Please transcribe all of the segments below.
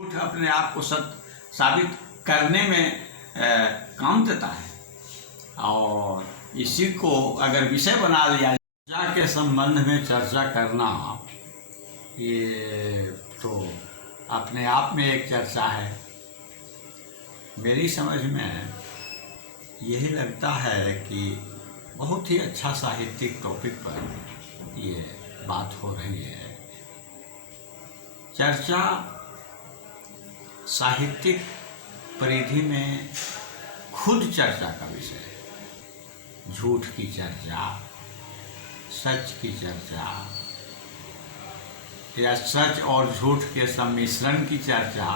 झूठ अपने आप को सत्य साबित करने में काम देता है और इसी को अगर विषय बना लिया चर्चा के संबंध में चर्चा करना, ये तो अपने आप में एक चर्चा है। मेरी समझ में यही लगता है कि बहुत ही अच्छा साहित्यिक टॉपिक पर ये बात हो रही है। चर्चा साहित्यिक परिधि में खुद चर्चा का विषय है। झूठ की चर्चा, सच की चर्चा या सच और झूठ के सम्मिश्रण की चर्चा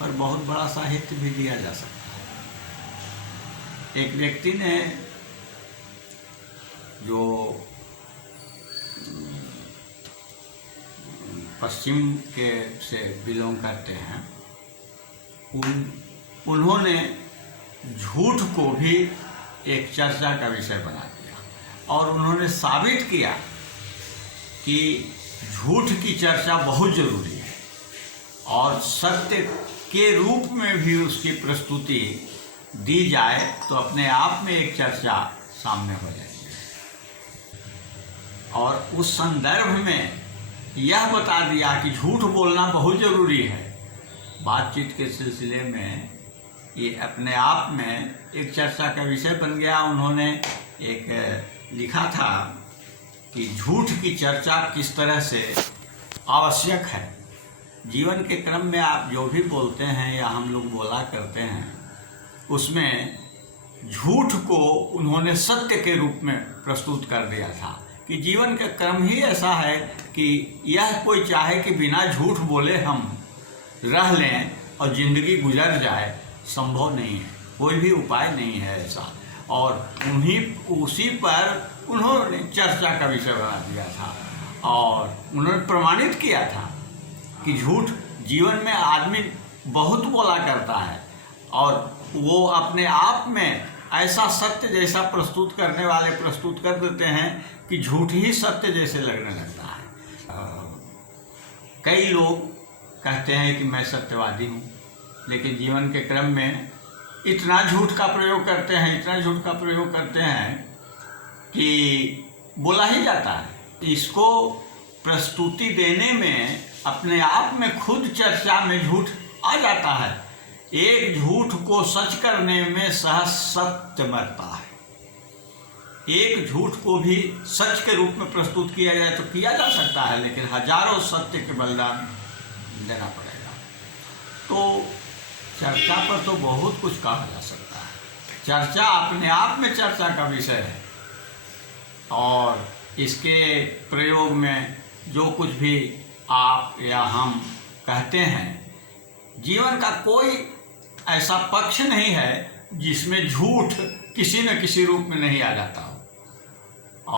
पर बहुत बड़ा साहित्य भी दिया जा सकता है। एक व्यक्ति ने जो पश्चिम के से बिलोंग करते हैं, उन्होंने झूठ को भी एक चर्चा का विषय बना दिया और उन्होंने साबित किया कि झूठ की चर्चा बहुत जरूरी है और सत्य के रूप में भी उसकी प्रस्तुति दी जाए तो अपने आप में एक चर्चा सामने हो जाएगी। और उस संदर्भ में यह बता दिया कि झूठ बोलना बहुत ज़रूरी है। बातचीत के सिलसिले में ये अपने आप में एक चर्चा का विषय बन गया। उन्होंने एक लिखा था कि झूठ की चर्चा किस तरह से आवश्यक है। जीवन के क्रम में आप जो भी बोलते हैं या हम लोग बोला करते हैं, उसमें झूठ को उन्होंने सत्य के रूप में प्रस्तुत कर दिया था कि जीवन का क्रम ही ऐसा है कि यह कोई चाहे कि बिना झूठ बोले हम रह लें और ज़िंदगी गुजर जाए, संभव नहीं है, कोई भी उपाय नहीं है ऐसा। और उसी पर उन्होंने चर्चा का विषय बना दिया था और उन्होंने प्रमाणित किया था कि झूठ जीवन में आदमी बहुत बोला करता है और वो अपने आप में ऐसा सत्य जैसा प्रस्तुत करने वाले प्रस्तुत कर देते हैं कि झूठ ही सत्य जैसे लगने लगता है। कई लोग कहते हैं कि मैं सत्यवादी हूँ, लेकिन जीवन के क्रम में इतना झूठ का प्रयोग करते हैं, इतना झूठ का प्रयोग करते हैं कि बोला ही जाता है। इसको प्रस्तुति देने में अपने आप में खुद चर्चा में झूठ आ जाता है। एक झूठ को सच करने में सहज सत्य मरता है। एक झूठ को भी सच के रूप में प्रस्तुत किया जाए तो किया जा सकता है, लेकिन हजारों सत्य के बलिदान देना पड़ेगा। तो चर्चा पर तो बहुत कुछ कहा जा सकता है। चर्चा अपने आप में चर्चा का विषय है और इसके प्रयोग में जो कुछ भी आप या हम कहते हैं, जीवन का कोई ऐसा पक्ष नहीं है जिसमें झूठ किसी न किसी रूप में नहीं आ जाता।